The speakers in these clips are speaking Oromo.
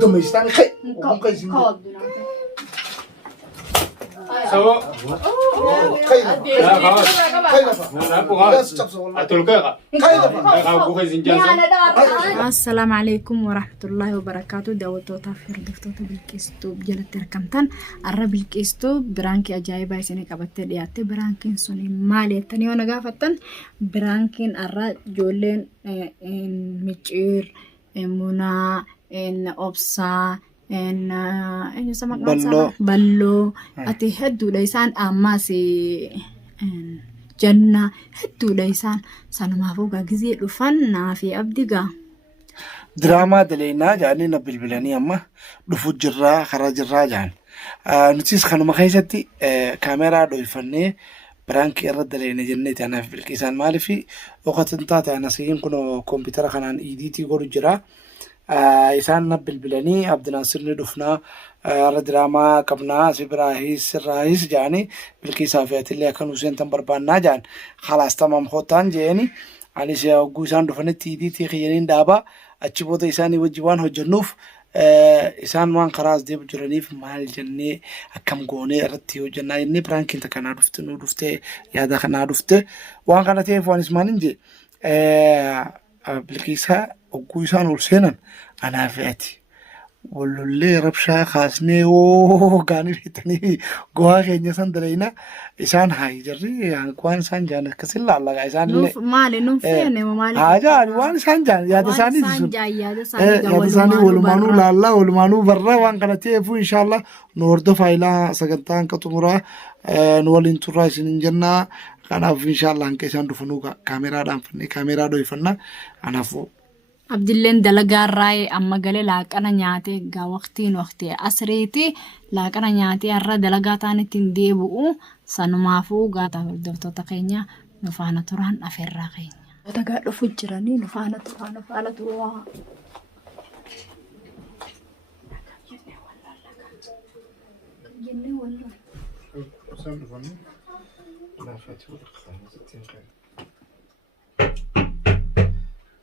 دم يستاني خي وممكن يزين سو خي لا خلاص خي لا بقى اتركها ابو خزين جالس السلام عليكم ورحمة الله وبركاته دعوتوتا فردفتوتا بالكيستو بجلت ركمتان الرب الكيستو برانكي أجايبا يسيني كابتة دياتي برانكين سوني مالي تانيو نغافتن برانكين الرا جولين مجير منا أبسا إن سمك بلو أتي هدو ليسان أماسي جنة هدو ليسان سانما فوقا جزيء لفنا في أبدقا دراما دلينا جاني نبيل بلاني أما دفو جرا خراج الراجان نتيس خانو مخيستي كاميرا دو يفني برانكي الرد دلينا جنيتي أنا في بالكيسان مالي في وقت انتاتي أنا سيين كنو كمبيوتر خانان إيديتي قولو جرا إسان نبيل بلاني عبد الناصر ندفنا دراما قبنا سبراهيس الراهيس جاني بالكيسا فيات اللي كانوا سنتم بربانا جان خلاص تمام خوتان جاني علي سيا وجوسان دفن تيدي تيخيرين دابا أتشبوت إساني وجوان هجنوف إسان مان خلاص ديب جراني في محل جنة أكم غوني رتي وجنا إني برانكين تكنا رفت نورفته يادا خنا رفته وان كانت تيفون اسمانين جي بالكيسا وجوسان ورسينا أنا فياتي واللي ربشة خاصني وقاني فيتني قوها خيني سندرينا إسان هاي جري يعني قوان سان جانا كسل الله إسان اللي مالي نوفيني ومالي حاجة وان سان جان يا تساني يا تساني والمانو لا الله والمانو برا وان كانت يفو إن شاء الله نورد فايلا سكنتان كتمرا نولين ترى سنين جنة كان إن شاء الله إنك إسان دفنوك كاميرا دام فني كاميرا دو يفننا أنا فو Abdilleen dalagaa irraa amma galee laaqana nyaatee gaa waqtiin waqtii asreeti laaqana nyaatee har'a dalagaa taanitti hin deebi'u sanumaafuu gaata hordoftoota keenya nu faana turan afeerraa keenya. Dagaa dhufu jiranii nu faana turaa.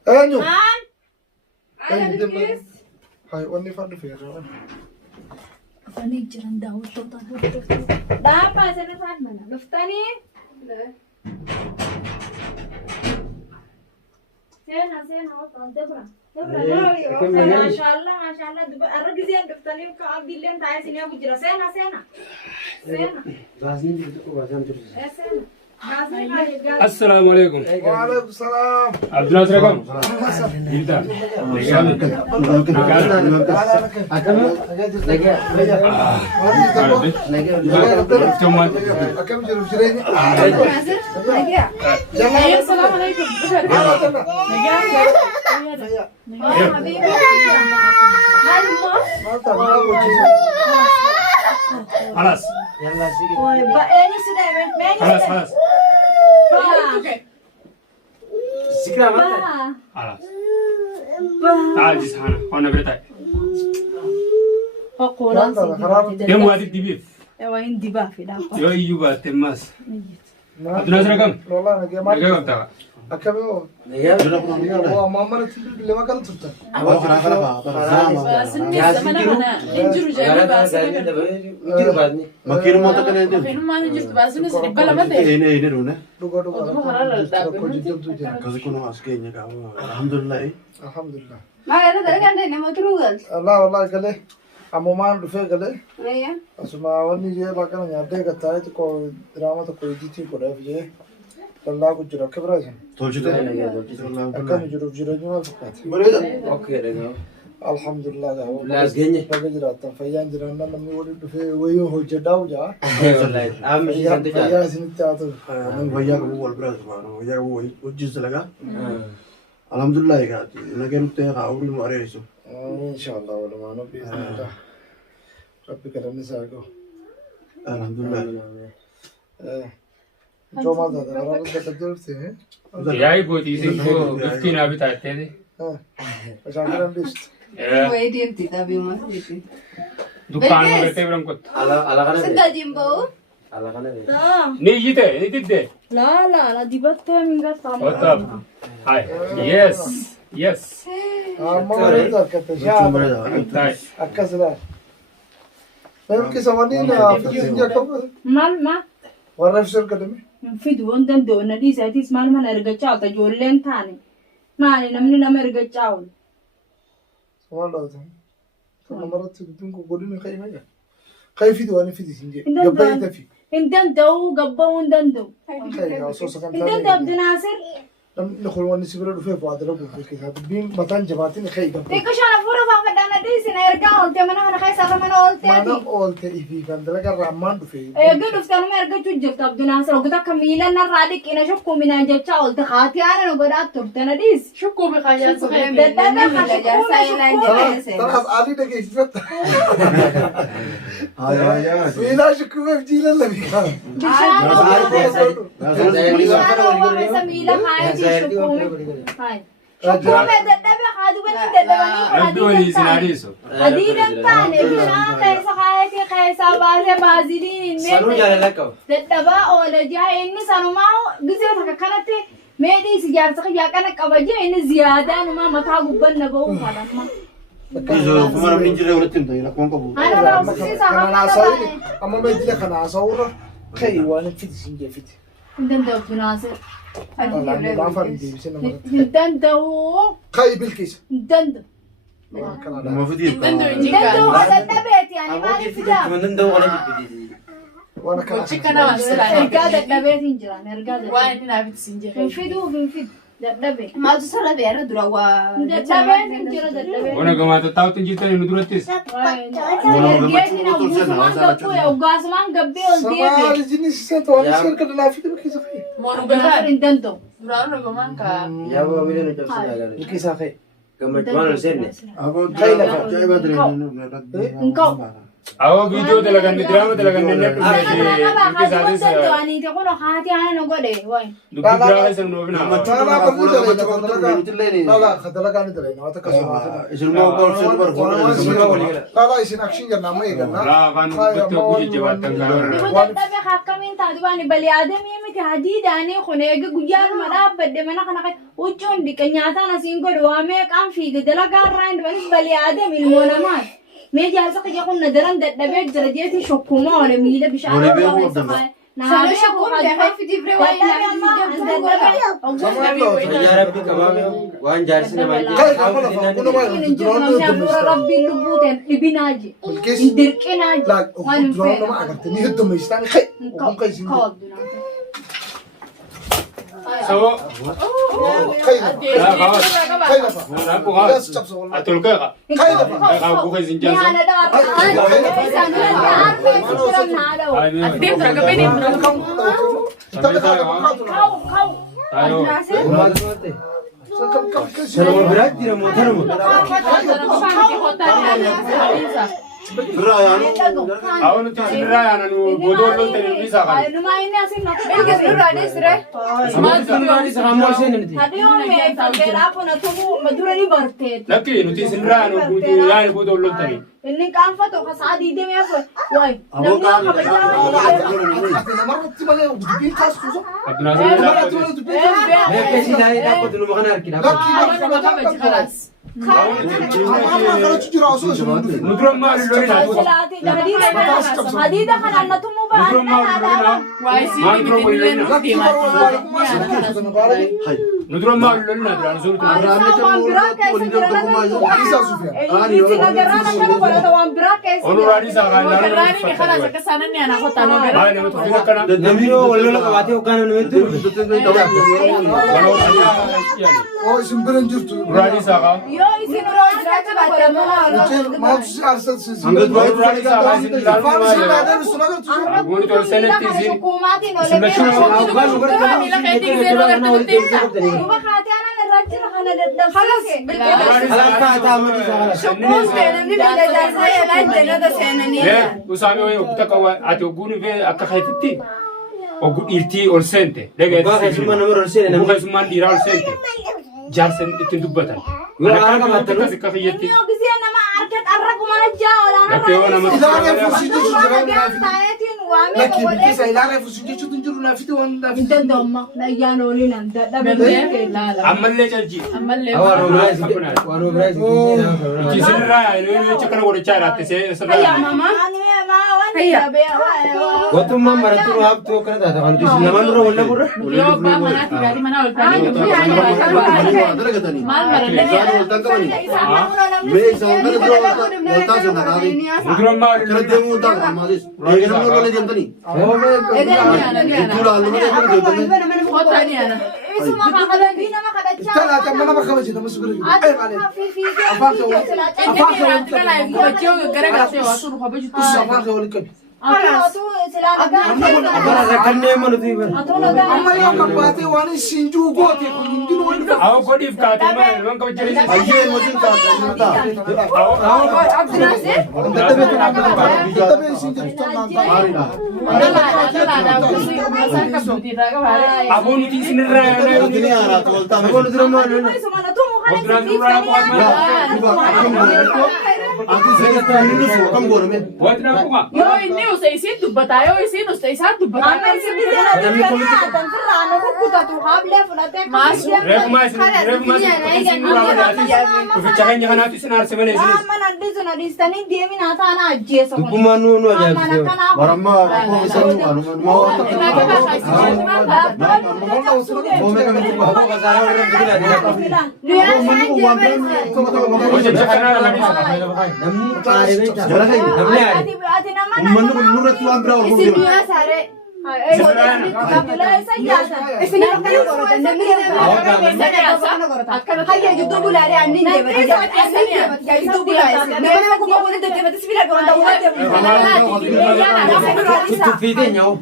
أنيو هاي وني فادو في الجوال فاني جران داول توتا دا باسنا فان منا نفتني سينا دبرا ما شاء الله الرجزين نفتني كعبد الله تعال سنيا بجرا سينا لازم تقول سينا السلام عليكم وعليكم السلام عبد الناصر كم جدا كم جرب شريني السلام عليكم خلاص يلا سيدي خلاص سكرة ما خلاص تعال جيس هنا وانا بريتاي يوم وادي دبيف وين دبا في دابا يو يوبا تماس عبد الناصر كم والله أنا كم ترى أكمل هو ما مرت اللي ما كنت تفتح مكير ما تكلم الحمد لله الله والله قال لي أمومان رفيق قال لي أسمع وني جي لكن يادة كتاعي تكو دراما تكو يديتي كده فيه الله كجرا كبرازين أكمل جرب جمال فقط الحمد لله لازقني بقدر أتفيان جرانا لما يولد في ويوم هو جداو جا أهم شيء سنتجا يا سنتجا من وياك هو البراد ما وياك هو وجز لقى الحمد لله يا كاتي أنا كنت أقول ما أريسه إن شاء الله ولا ما نبي الله ربي كرمني ساقو الحمد لله जो माता था हमारा तो तकदीर से है याई बोती सिंको 15 अभी ताते थे हाँ अच्छा किरण लिस्ट दुकान में बैठे ब्रह्म को على غنى سدا جيمبو على غنى नहीं ये لا دي بطة من قصة What's up? Hi. Yes. Amma da arkadaşlar. Akkasına. Ben ki zamanın afsince kapı. Mal. Warra ifsar kadami. Fidu wanta doona dhiisaatis maal mana ergachaa oolta ijoolleen taane maali namni nama ergachaa oolu. Waan laatan. Kana maratti gudun ko godina kai maya. Kai fidu wani fidi sinje. Hin Gabba danda'u. ita fi. Hin danda'u gabba'uu hin danda'u. Kai ga so sakan Hin danda'u Abdinaasir. Namni kun wani sibira dhufe faadara bu ke ka bin matan jabaatin kai gabba. Xiqqoo shaan hafuura faafadhaan dhiisina ergaa oolte mana kana keessaa mana oolteeti. Mana oolte ifi kan dalaga rammaan dhufe. Eegga dhuftanuma ergachuu jirtu Abdinaasir oggota akka miila narraa dhiqqina shukkuminaan jechaa oolte haati aana nu godhaa turtana dhiis. Shukkuumi qayyaan siree. Dadhabee kan Tanas ali da ke sifata. Miila shukkume jilan labi ka. Bishaan miila kaayee shukkume. Shukkume dadhabee haadhu waliin dadhabanii Rabbi waliin sinaareessu. adiidan taane bishaan keessa kaayee keessaa baasee baaziliin Sanuu jaalala qaba. dadhabaa oola jaa inni sanumaa gisee takka kanatti meedhii si jaarsa kiyyaa kana qaba jee inni ziyaadaanumaa mataa gubban na ba'uu fadhamma. Kumara min jira wala tim tayi rakon qabu. Ana raawwisiisa hamma Kanaasawi qabaane. amma mai jila kanaasawura kai wani fidi sinje fidi. Hin danda'u Abdinaasir. Wallahi ba fa ndi bise na mara. Hin danda'u. Kai bilkis. Hin danda'u. Nama fiti. Hin danda'u dadhabeeti ani maaliif fidaa? Tumanin da wala jibbiti. Wana kana. Hojii kana waan silaan Ergaa dadhabeetiin jiraan ergaa waan dadhabee. inni naaf ittiin Hin jedhe. fiduu hin fidu dadhabee. Maaltu sala beera dura waa Dadhabeen hin jira dadhabee. Wana gamaata taa'utti jirtanii nu durattis. Ergeetiin awwaasumaan gabbuu awwaasumaan gabbee ol deebi'e. Sama jini sisa to wani sir kada na fidi bilkis kai. Moonu Dadhabee gahaan hin danda'u. duraan rogomaan kaa. Ya ba wili na jabsi na gari. Bilkis kai. Gammachumaan ol seenne. Ako Kai la fa. jaiba dre. Awoo viidiyoo dalaganne diraama dalaganne inni Kana dhufee kana qabaa bilkis kaasuu isaatis danda'u ani te kun haati ana godhe wayi. dubbii biraa keessa nu oofina. Lala kamu dalaga. Lala kadalaga ni dalaga. Wata kasuma. Isilma ko sir bar ko. Lala isin action janna mai ganna. Laa afaan dubbatti oguu jajjabaattan kaa'uura. Ibu dadhabee akkamiin taatu waan bali aadamii miti hadiidaanii kun eega guyyaadhuma dhaabbadde mana kana huccuun dhiqa nyaataan asiin godhe waa meeqaan fiige dalagaa irraa hin dhufanis bali aadam ilmoo namaati. Mee jaarsa kiyya kun na daran dadhabee jira jeetii shokkuma oole miila bishaan irraa keessa kaa'e. Sana shukkuun beekaa fiti biree waa Ya Rabbi qabaame waan jaarsi namaa Kai kamu la fa. Kuna mai Hin jiru namni hafuura rabbiin lubbuu ta'e dhibinaa je. Bilkis. Hin dirqinaa je. La Waan hin drone fe'e. nama agarte ni heddu mai stan kai. Kun kai sin. Saboo Kai la. laa kaawwat. Kai la fa. Rakkoo kaawwat. Yes chapsa wallahi. Ati ol keeqa. Kai la fa. Kaa guuka isin jaansa. Ati deemtu raga bee deemtu raga. Taayoo. Sanuma biraatti jira moo tanuma? Bira yaani. Awoo nuti sinirraa yaana nu boodoo loltanii nu dhiisaa kan. Lakki nuti sinirraa yaanu guutuu yaani boodoo loltanii. Inni qaanfatu kasaa diidamee hafe wayi. Abo ka. Namarratti malee dubbiin kaasuusa. Abdinaasir Namarratti malee dubbiin kaasuusa. Meeqa si daa'ee dhaabbatu numa kana harkina. nu dura maali lolina atu. Hadiida kanaan na tumuu ba'an dhaadhaa. Waa isiin miti illee deemaa. nu dura maali lolina duraan suurtu. Onu raadhiisaa kan Garraani ni kanas akka isaanan ni ana kottaa noo gara. Haa namatti hin akkana. Damiroo wal lola qabaatee hoggaan namatti Oo isin biran jirtu. Raadhiisaa kaa. Yoo isin yeroo jiraatu baate mana Maaltu si aarsan si. Hanga duraa Raadhiisaa kaa isin ilaaluun Faan si maali. baadeen sun agartu. Gooni tol senetti isin. hukumaatiin Isin bashii Miila keetii gisee noo gartuu deemta. duuba kaatee anan irraa jira kana dadhabsiise. shukkuun seenanii biyya jaarsaa yaalaa jennata seenanii. Usaamii wayii takka ati ogguun ifee akka keetitti oggu dhiirtii ol seente. Oggaa keessummaa nama ol seene Oggu namni. keessummaan dhiiraa ol seente. Jaarsan ittiin dubbatan. Yoo haara qabaatan Akkas akka kiyyatti. Yoo gisee nama harka qarra kuma jaa olaanaa Lakkee yoo nama Ilaalee fuushii jirtu jira. taanetiin Laki bilisa ilaala fusu jechuun jiru naafite waan naafite. Inta domma na yaan oli nan da bebe ke lala. Ammallee jalji. Awaan obiraayis. Kisirraa yoo chakana godhachaa jiraate sirraa. Ayya mama. Ayya. Gootummaan barattuu haabtuu akkana taata kan tuusi namaan dura walla burra. Yoo abbaa manaatti gaarii manaa ol kaa'anii. Maal baratanii? Mee isaan kana dura waltaa sana kaa'anii. Muduraa maali? Kana deemuu waltaa kana maalis. Eegalamuu wala deemtanii. Jechuudha halluu malee kan deemtanii. Kootaanii ana. Talaata mana bakka wajjin nama sugura jiru. Afaan ta'uu. Afaan ta'uu waliin qabi. Abara kanneen maluuti. Amma yoo kabbaatee waan isin jiru goote kun hin jiru waliin qabi. Awo godhiif kaatee maal waan qaba jireenya. Ayyeen wajjin kaa'atan mataa. Dadhabee isin jirtu Maaliidha. Aboon nuti isinirraa yaadaa. Wanti haaraatu waltaa Aboon dura maal ati seegataa hin dhufu kam gooname. Wanti naa kuma. Yoo inni usa isiin dubbataa yoo isiin usta isaan dubbataa. Reefumaa isinirraa yaadaatis. Uficha keenya kanaatu isin aarse malee isinis. Dubbumaan nu ajaa'ibsiise. Warammaa oomishan waanuma Namni qaaree beektaa. jala keenya. Namni aare. Uummanni kun nurratti waan biraa wal ga'u Tuttuuffiitee nyaa'u.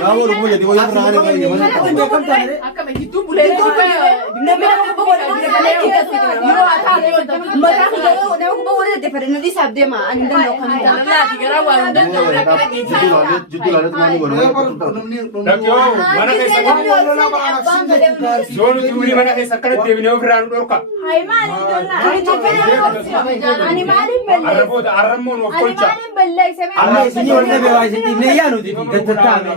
Gaawwan uumuu jedhi wayyaa biraa haala baay'ee Yoo nuti wili mana keessa akkanatti deebinee ofirraa nu dhorka. Arraboota arrammoon of tolcha. amma isinii wal dhabee waa isin dhiibnee yaa nuti gattattaame.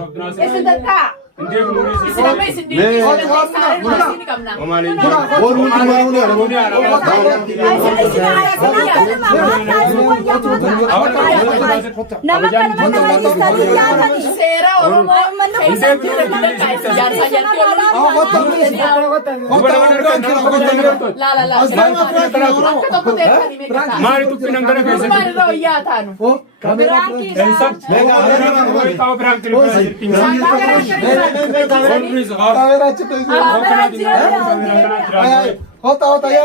Hota ya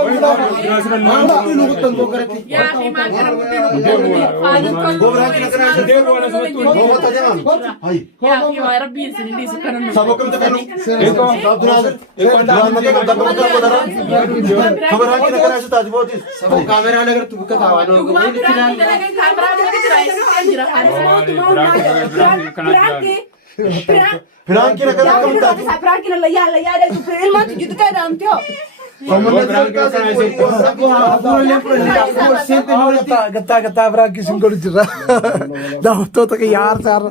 Gata Frankie singgol jira. Dah toto ke yaar sar.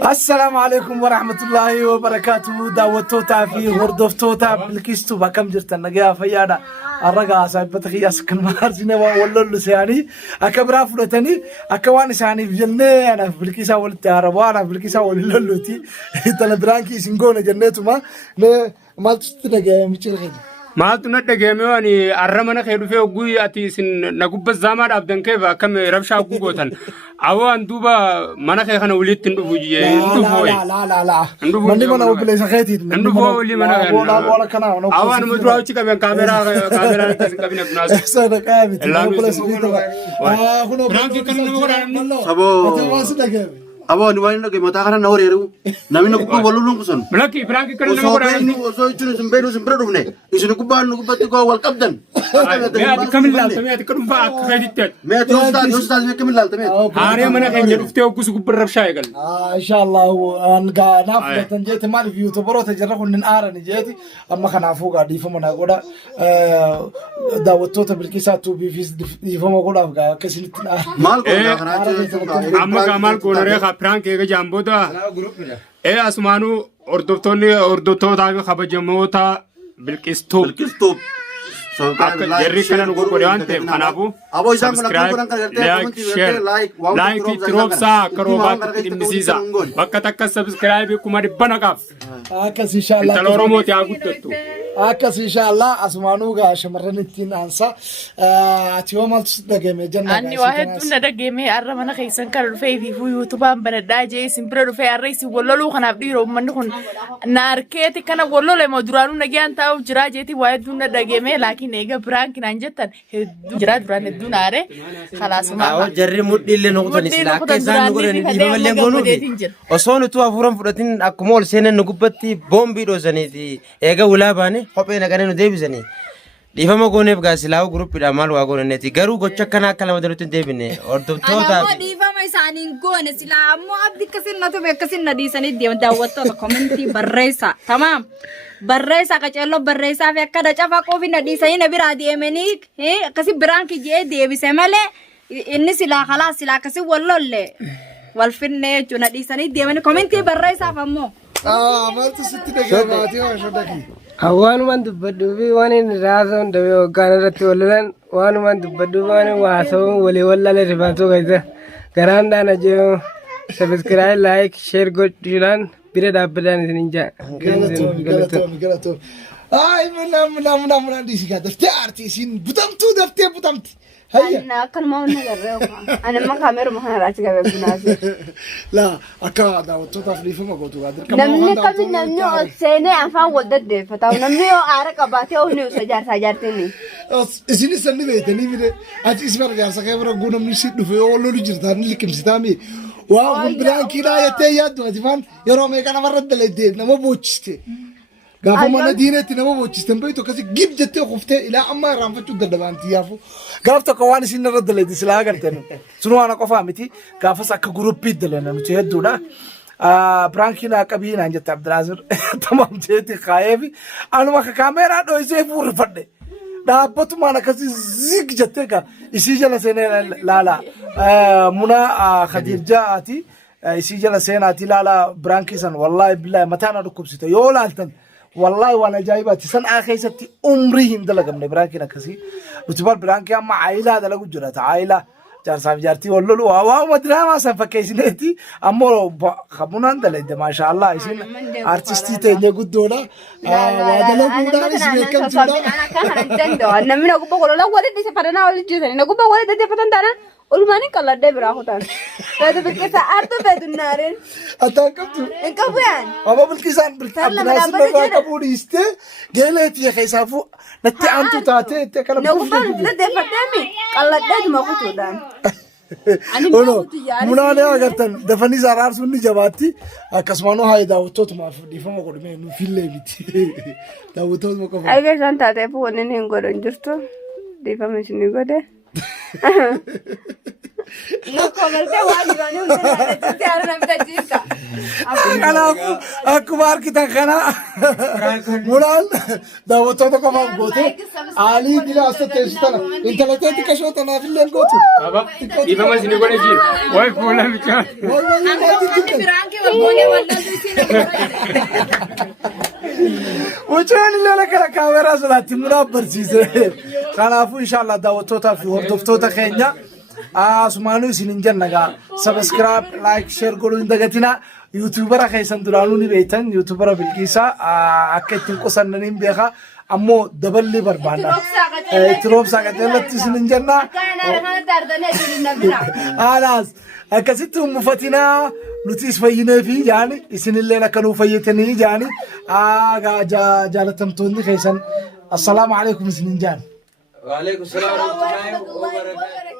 Assalamualaikum warahmatullahi wabarakatuh. Dawatota fi hordoftoota bilkistu bakam jirtan nagaa fayyada. Arraga saabat qiyas kan marsine wallo saani akabra fulatani akawan saani jenne ana bilkisa wal taarawana bilkisa wal loloti tan Frankie singgol jannetu ma ne maltu daga michil khadi Maaltu na dhageeme waan arrama kee dhufee oguu ati isin nagubba zaamaa dhaabdan keef akkam rabshaa guugotan awaan duuba mana kee kana walitti hin dhufu jee la manni mana obboleessa keetiiti hin dhufu walii mana awaan muduraa uchi qaben kaameraa tasin qabine bunaasu sadaqaa miti obboleessa keetiiti kuno Frankie kan nama godhan Saboo. ati waan si dhageeme Abo ni wani nake mata kana na horeru. Nami na kubba walulun kusun. Malaki Frank kan nama kora ni. So itu semberu semberu ne. Isu kubba nu kubba ko wal kapdan. Me ati kamilla tami ati kadum fa accredited. Me ati ustad me kamilla tami. Hare mana kan jadufte ogus kubbar rabsha yagal. ان شاء الله وان نافله جيت مال في يوتيوبرات جرخوا ان ارن جيتي اما كان فوق دي فمنا غدا داوتو بالكيسات تو بي في فما غدا كسنت مال ko kana amma kamal ko nare kha Frank ega jamboda asmanu ordoftoota khabajamota bilqisto akka jarri kana nu godhe waan ta'eef kanaafu like tirobsaa akka roobaatti dhimmisiisa bakka takka subscribe kuma dhibbana qaaf akkas inshallah intala oromooti haa guddattu akkas inshallah asmaanuuga shamarranittiin aansa ati homaltu dhagame janna Ani waa hedduun na dhagame arra mana keessan kan dhufee fi yuutubaan banadhaa jee isin bira dhufee arra isin walloluu kanaaf dhiiroo uummanni kun na arkeeti kana wallole moo duraanuu nagaan taa'uuf jiraa jeeti waa hedduun na dhagame laakiin eega biraan kinaan jettan hedduu jiraa duraan hedduun aare khalaasuma. Jarri mudhiillee noqotanis akka isaan nu godhan dhiibamallee goonuufi osoo nuti hafuuran fudhatin akkuma ol seenan nu gubbatti boombii dhoosaniiti eega ulaa baane kophee naqanii nu deebisanii. Dhiifama gooneef gaasilaa'u guruppiidhaan maal waa goonanneeti garuu gocha akkanaa akka lama daluutti hin deebine hordoftoota. Ammoo dhiifama isaaniin goone silaa ammoo abdi akkasin na tume akkasin na dhiisanii deeman daawwattoota komentii barreessa tamaam barreessa qaceelloo barreessaa fi akka dacafa qofi na dhiisanii na biraa deemanii akkasi biraan kijee deebise malee inni silaa khalaas silaa akkasi wallolle wal finne jechuun na dhiisanii deemanii komentii barreessaaf ammoo. maaltu sitti dhagahamaati waa shodaki. Awwaanumaan dubbadhuu fi waan inni raasuun dhabee waggaan irratti wallolan waanumaan dubbadhuu waan haasawuun walii wallalee rifaasuu keessa garaan dhaana jiru sabiskiraayii laayik sheer godhuudhaan bira dhaabbataan isin hin jaa. Galatoom. Ay muna dhiisii gaa daftee aartii isiin butamtuu daftee butamti. Anna akkan mau nagarree ana ma kameru ma haraati gabe binaasi. La akka daawwattootaaf dhiifama gootu gaa dirqama. Namni kamni namni seenee afaan wal daddeeffata namni yoo aara qabaatee ofni usa jaartini. Isin sanni beetanii mire ati ismar jaarsa kee bira guunamni si dhufe yoo lolu jirtaan liqimsitaami. Waa kun biraan kiidhaa yettee yaaddu ati faan yeroo meeqa namarra dalagdee nama boochiste. Gaafa mana diineetti nama boochisten beektu akkasii gib jettee kuftee ilaa ammaa irraanfachuu dadhabaanti yaafu. Gaaf tokko waan isin irra dalagdi silaa agarteen sun waan qofaa miti gaafas akka guruppii dalagna nuti hedduudha. Biraankiin qabii naan jette Abdiraazir tamam jeeti kaayeefi anuma akka kaameeraa dho'isee fuurrifadhe. Dhaabbatumaan akkasii zig jettee gaa isii jala seenee laala Munaa Khadiirjaati isii jala seenaati laala biraankii san wallaahi billaahi mataan dhukkubsite yoo laaltan. والله وانا جايبه تسن اخيستي عمري هندلغمني براكينا كسي وتبار براكي اما عائله هذا لو جرات عائله جار صاحب جارتي ولو واو مدراما سفكيسنتي امو خبونا اندل ما شاء الله يسين ارتستي تني غدونا وهذا لو غدا اسمه كم جدا انا كان انتندو انا من اكو بقول لا ولد دي فدنا ولد جيتني نكو ولد دي فتندانا ulmani kala de birahutan kada bilkisa arto bedunaren atakabtu enkabuyan aba bilkisan bilkisan ba kabudi iste gelet ya khaisafu natti antu taate te kala nakuban de fatami kala de makutudan ono munane agartan dafani zarar sunni jabati akasmano hay daawtot ma difama godme nu fille biti daawtot ma ko ay ga santa te fu wonen hen godon jurto difama sinni gode no comente wali gani unta te arna bita jinka kana aku bar kita kana mulan daawtot ko ma gote ali dila asate istana intelligent ka shota na fillen gote baba difama sinni gode ji way fuula micha biranke wagone walla sina وجاني لنا كلا كاميرا زلاتي منابر سيزه خلافو إن شاء الله دعوتوتا في وردفتوتا خينيا سمانو سننجن نجا سبسكرايب لايك شير قولوا إن دقتنا يوتيوبر خيسان دلانوني بيتن يوتيوبر بالكيسا أكيد قصة ننيم بيخا أمو دبل لي بربانا تروب ساقة جلت سننجنا آلاس أكسيتهم مفتنا نتيس فينا في يعني إسن الليلة كانوا فيتني يعني جالتهم توني خيسان السلام عليكم سننجان وعليكم السلام ورحمة الله وبركاته.